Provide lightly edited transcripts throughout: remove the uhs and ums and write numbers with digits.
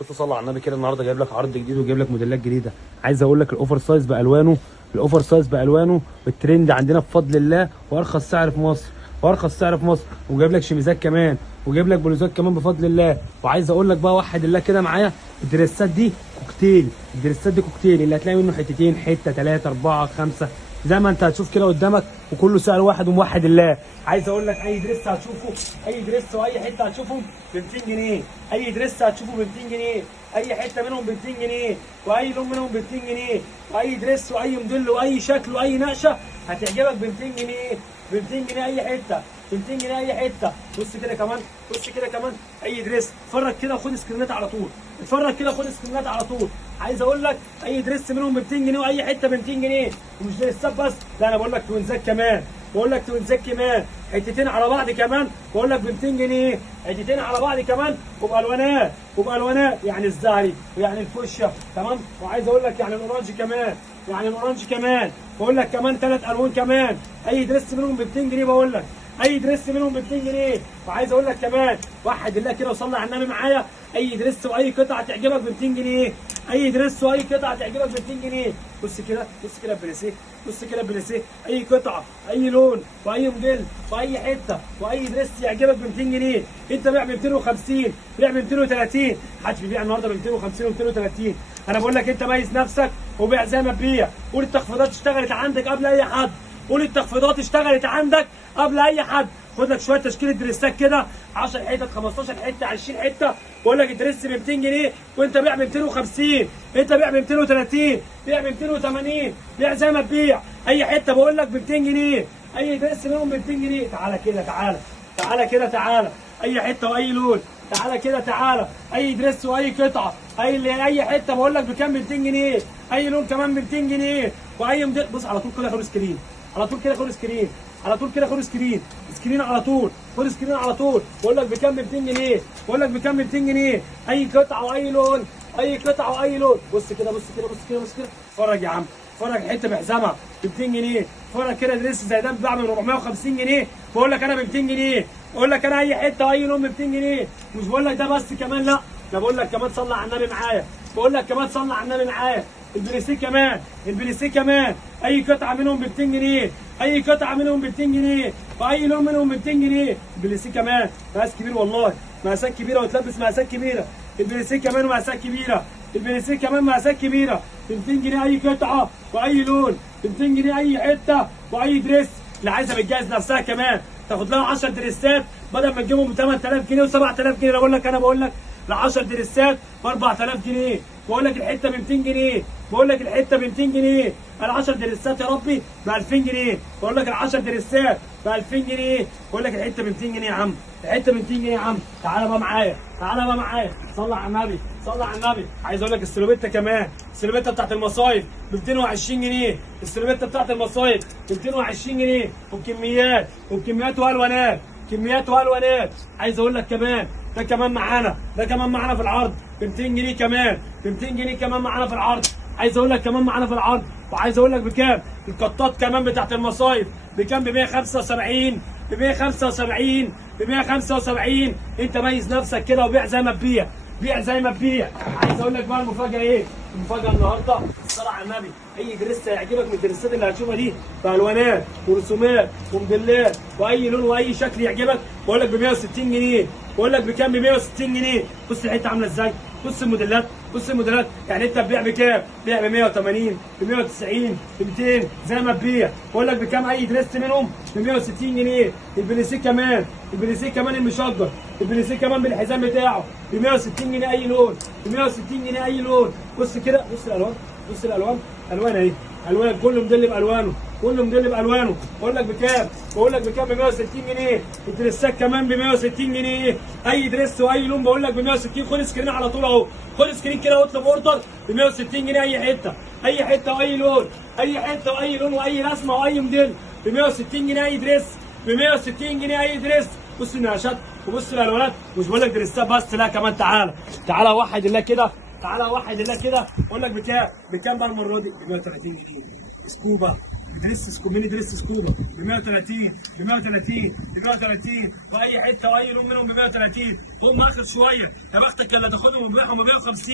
بص صلى على النبي كده، النهارده جايب لك عرض جديد وجايب لك موديلات جديده. عايز اقول لك الاوفر سايز بالوانه، الاوفر سايز بالوانه الترند عندنا بفضل الله، وارخص سعر في مصر، وارخص سعر في مصر. وجايب لك شميزات كمان، وجايب لك بلوزات كمان بفضل الله. وعايز اقول لك بقى وحد الله كده معايا، الدريسات دي كوكتيل، الدريسات دي كوكتيل اللي هتلاقي منه حتتين، حته 3 4 5 زي ما انت هتشوف كده قدامك، وكله سعر واحد وموحد الله. عايز اقول لك اي دريس هتشوفه، اي دريس واي حته هتشوفه ب 200 جنيه، اي دريس هتشوفه ب 200 جنيه، اي حته منهم ب 200 جنيه، واي لون منهم ب 200 جنيه، واي دريس واي موديل واي شكل واي نقشه هتعجبك ب 200 جنيه، ب 200 جنيه اي حته، ب 200 جنيه اي حته. بص كده كمان، بص كده كمان اي دريس. اتفرج كده وخد سكرينات على طول، اتفرج كده وخد سكرينات على طول. عايز اقول لك اي دريس منهم ب 200 جنيه واي حته ب 200 جنيه. ومش دريسات بس، لا انا بقول لك توينزات كمان، بقول لك توينزات كمان، حتتين على بعض كمان بقول لك ب 200 جنيه، حتتين على بعض كمان وبالوانات، وبالوانات يعني الزهري ويعني الفوشيا تمام. وعايز اقول لك يعني الاورانج كمان، يعني الاورانج كمان بقول لك كمان 3 الوان كمان. اي دريس منهم ب 200 جنيه بقول لك، اي دريس منهم ب 200 جنيه. وعايز اقول لك كمان وحد الله كده وصلي على النبي معايا، اي دريس واي قطعه تعجبك ب 200 جنيه، اي دريس واي قطعه تعجبك ب 200 جنيه. بص كده، بص كده البليسيه، بص كده البليسيه، اي قطعه اي لون واي موديل واي حته واي دريس يعجبك ب 200 جنيه. انت بيع ب 250، بيع ب 230، محدش بيبيع النهارده ب 250 و 230. انا بقول لك انت ميز نفسك وبيع زي ما تبيع. قول التخفيضات اشتغلت عندك قبل اي حد، قول التخفيضات اشتغلت عندك قبل اي حد. خد لك شويه تشكيله دريسات كده 10 حتت 15 حته 20 حته، بقول لك الدريس ب 200 جنيه وانت بيع ب 250، انت بيع ب 230، بيع ب 280، بيع زي ما تبيع. اي حته بقول لك ب 200 جنيه، اي دريس منهم ب 200 جنيه. تعالى كده، تعالى تعالى كده، تعالى اي حته واي لون، تعالى كده تعالى اي دريس واي قطعه اي حته بقول لك بكام؟ ب 200 جنيه، اي لون كمان ب 200 جنيه، واي موديل. بص على طول كده خد سكرين، على طول كده خد سكرين، على طول كده خد سكرين، سكرين على طول، خد سكرين على طول. بقول لك بكام؟ ب 200 جنيه، بقول لك بكام؟ ب 200 جنيه، اي قطعه واي لون، اي قطعه واي لون. بص كده، بص كده، بص كده، بص كده. اتفرج يا عم، اتفرج حته بحزامها ب 200 جنيه، اتفرج كده دريس زي ده بيتباع ب 450 جنيه، بقول لك انا ب 200 جنيه، بقول لك انا اي حته واي لون ب 200 جنيه. مش بقول لك ده بس كمان، لا انا بقول لك كمان صلي على النبي معايا، بقول لك كمان صلي على النبي معايا. البليسيه كمان، البليسيه كمان اي قطعه منهم ب 200 جنيه، اي قطعه منهم ب 200 جنيه، واي لون منهم ب 200 جنيه. البليسيه كمان مقاس كبير والله، مقاسات كبيره وتلبس مقاسات كبيره. البليسيه كمان مقاسات كبيره، البليسيه كمان مقاسات كبيره ب 200 جنيه اي قطعه واي لون، ب 200 جنيه اي حته واي دريس. اللي عايزه بتجهز نفسها كمان تاخد لها 10 دريسات بدل ما تجيبهم ب 8000 جنيه و 7000 جنيه. انا بقول لك ال 10 دريسات ب 4000 جنيه، بقول لك الحته ب 200 جنيه، بقول لك الحته ب 200 جنيه. ال 10 دريسات يا ربي ب 2000 جنيه، بقول لك ال 10 دريسات ب 2000 جنيه، بقول لك الحته ب 200 جنيه يا عم، الحته ب 200 جنيه يا عم. تعالى بقى معايا، تعالى بقى معايا، صلي على النبي، صلي على النبي. عايز اقول لك السلوبيتا كمان، السلوبيتا بتاعت المصايف ب 220 جنيه، السلوبيتا بتاعت المصايف ب 220 جنيه، وبكميات، وبكميات والوانات، كميات والوانات. عايز اقول لك كمان ده كمان معانا، ده كمان معانا في العرض ب 200 جنيه كمان، ب 200 جنيه كمان معانا في العرض. عايز اقول لك كمان معانا في العرض. وعايز اقول لك بكام القطات كمان بتاعت المصايف، بكام؟ ب 175، ب 175، ب 175. انت ميز نفسك كده وبيع زي ما تبيع، بيع زي ما تبيع. عايز اقول لك بقى المفاجاه ايه؟ المفاجاه النهارده الصلاه على النبي، اي دريس هيعجبك من الدريسات اللي هتشوفها دي بالوانات ورسومات وموديلات واي لون واي شكل يعجبك، بقول لك ب 160 جنيه، بقول لك بكام؟ ب 160 جنيه. بص الحته عامله ازاي، بص الموديلات، بص الموديلات. يعني انت بتبيع بكام؟ بيع ب 180، ب 190، ب 200 زي ما تبيع. بقول لك بكام اي دريس منهم؟ ب 160 جنيه. البليسيه كمان، البليسيه كمان المشجر، البليسيه كمان بالحزام بتاعه ب 160 جنيه اي لون، ب 160 جنيه اي لون. بص كده، بص الالوان، بص الالوان، الوان اهي، الوان كله مدل بالوانه، كله مدل بالوانه. بقول لك بكام؟ بقول لك بكام؟ ب 160 جنيه. الدريسات كمان ب 160 جنيه، اي دريس واي لون بقول لك ب 160. خد سكرين على طول اهو، خد سكرين كده واطلب اوردر ب 160 جنيه اي حته، اي حته واي لون، اي حته واي لون واي رسمه واي موديل ب 160 جنيه اي دريس، ب 160 جنيه اي دريس. بص النقاشات وبص الالوانات. مش بقول لك دريسات بس، لا كمان تعالى، تعالى وحد الله كده، تعالى وحد الله كده. بقول لك بكام؟ بكام بقى المره دي؟ ب 130 جنيه. سكوبا ميني دريس سكوبا ب 130 ب 130 ب 130 واي حته واي لون منهم ب 130. هم اخر شويه، يا بختك اللي تاخدهم وتبيعهم ب 150،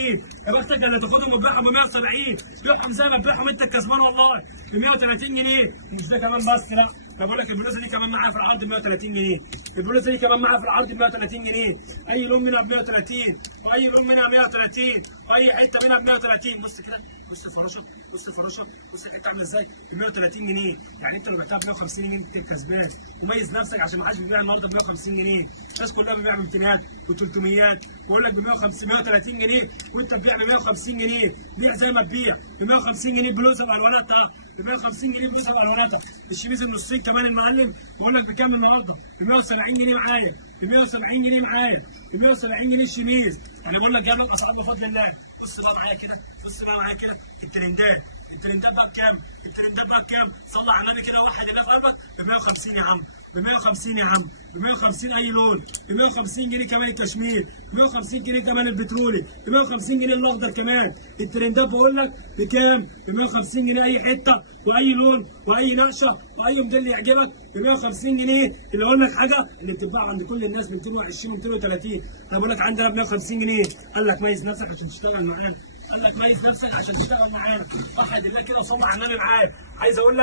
يا بختك اللي تاخدهم وتبيعهم ب 170. بيعهم زي ما تبيعهم انت الكسبان والله ب 130 جنيه. ومش ده كمان بس، لا انا بقول لك البلوزه دي كمان معايا في العرض ب 130 جنيه. البلوزه دي كمان معايا في العرض ب 130 جنيه. اي لون منها ب 130 واي لون منها ب 130 واي حته منها ب 130. بص كده، بص الفراشه، بص الفراشه، بص كانت عامله ازاي ب 130 جنيه. يعني انت لو بعتها ب 150 جنيه انت كسبان. وميز نفسك عشان ما حدش بيبيع النهارده ب 150 جنيه. الناس كلها بتبيع ب 200 و 300. بقول لك ب 150 130 جنيه وانت تبيع ب 150 جنيه. بيع زي ما تبيع ب 150 جنيه بلوزه بالواناتها، ب 150 جنيه بلوزه بالواناتها. الشميز النصين كمان المعلم بقول لك بكام النهارده؟ ب 170 جنيه معايا، ب 170 جنيه معايا، ب 170 جنيه الشميز. انا بقول لك جايب لك اسعار بفضل الله. بص بقى معايا كده، بص بقى معايا كده الترندات. الترندات بقى بكام؟ الترندات بقى بكام؟ صلى على النبي كده واحد اللي في قلبك ب 150 يا عم، ب 150 يا عم، ب 150 اي لون، ب 150 جنيه كمان الكشمير، ب 150 جنيه كمان البترولي، ب 150 جنيه الاخضر كمان. الترندات بقول لك بكام؟ ب 150 جنيه اي حته واي لون واي نقشه واي موديل يعجبك ب 150 جنيه. اللي اقول لك حاجه اللي بتتباع عند كل الناس ب 220 و 230 انا بقول لك عندنا ب 150 جنيه. قال لك ميز نفسك عشان تشتغل معانا، قال لك ميز نفسك عشان تشتغل معانا. واحد الله كده وصلى على النبي معاك. عايز اقول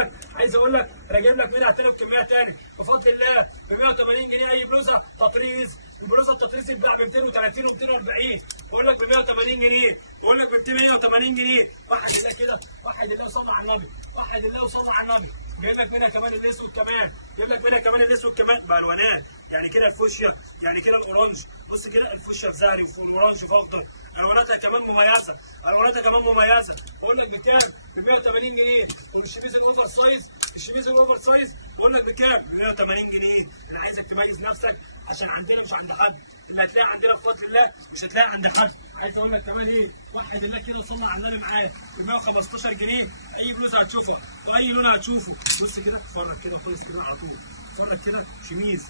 لك انا جايب لك منها تلف كميه تاني بفضل الله ب 180 جنيه اي بلوزه تطريز. البلوزه التطريز بتتباع ب 230 و 240. بقول لك ب 180 جنيه، بقول لك ب 280 جنيه. واحد الله كده، واحد الله وصلى على النبي، واحد الله وصلى على النبي. جايب لك منها كمان الاسود كمان، جايب لك منها كمان الاسود كمان بالوانات. يعني كده الفوشيا، يعني كده الاورانج. بص كده الفوشيا في زهري وفي اورانج في اخضر. الواناتها كمان مميزه، الواناتها كمان مميزه. بقول لك بكام؟ ب 180 جنيه. والشميز الاوفر سايز، الشميز الاوفر سايز بقول لك بكام؟ ب 180 جنيه. انا عايزك تميز نفسك عشان عندنا مش عند حد. اللي هتلاقي عندنا بفضل الله مش هتلاقي عند حد. عايز اقول لك كمان ايه؟ واحد الله كده صلى على النبي معايا ب 115 جنيه اي بلوزه هتشوفها واي لون هتشوفه. بص كده اتفرج كده كويس كده على طول. اتفرج كده شميز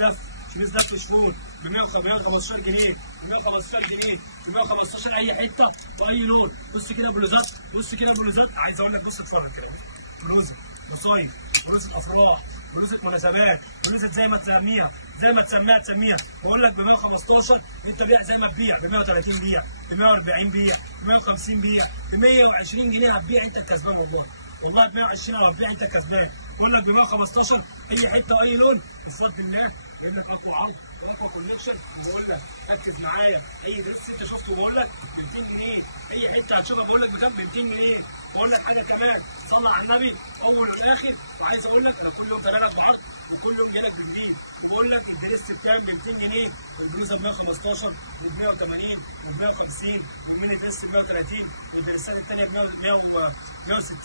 لف، شميز لف شفون ب 115 جنيه، ب 115 جنيه، ب 115 اي حته واي لون. بص كده بلوزات، بص كده بلوزات. عايز اقول لك بص اتفرج كده بلوزه مصايف، بلوزه افراح، بلوزه مناسبات، بلوزه زي ما تسميها، زي ما تسميها. بقول لك ب 115 انت بيع زي ما تبيع، ب 130 بيع، ب 140 بيع، ب 150 بيع، ب 120 جنيه هتبيع انت الكسبان والله. والله ب 120 لو هتبيع انت كسبان. بقول لك ب 115 اي حته واي لون بالظبط. بالله جايب لك اقوى عرض واقوى كوليكشن. بقول لك ركز معايا، اي درس انت شفته بقول لك ب 200 جنيه، اي حته هتشوفها بقول لك بكام؟ ب 200 جنيه. بقول لك حاجه كمان صلى على النبي اول والاخر. وعايز اقول لك انا كل يوم طالع لك بعرض وكل يوم جاي لك بجديد. بقول لك الدريس بتاعي ب 200 جنيه والبلوزه ب 115 وب 180 وب 150 والميني دريس ب 130 والدريسات الثانيه ب 160.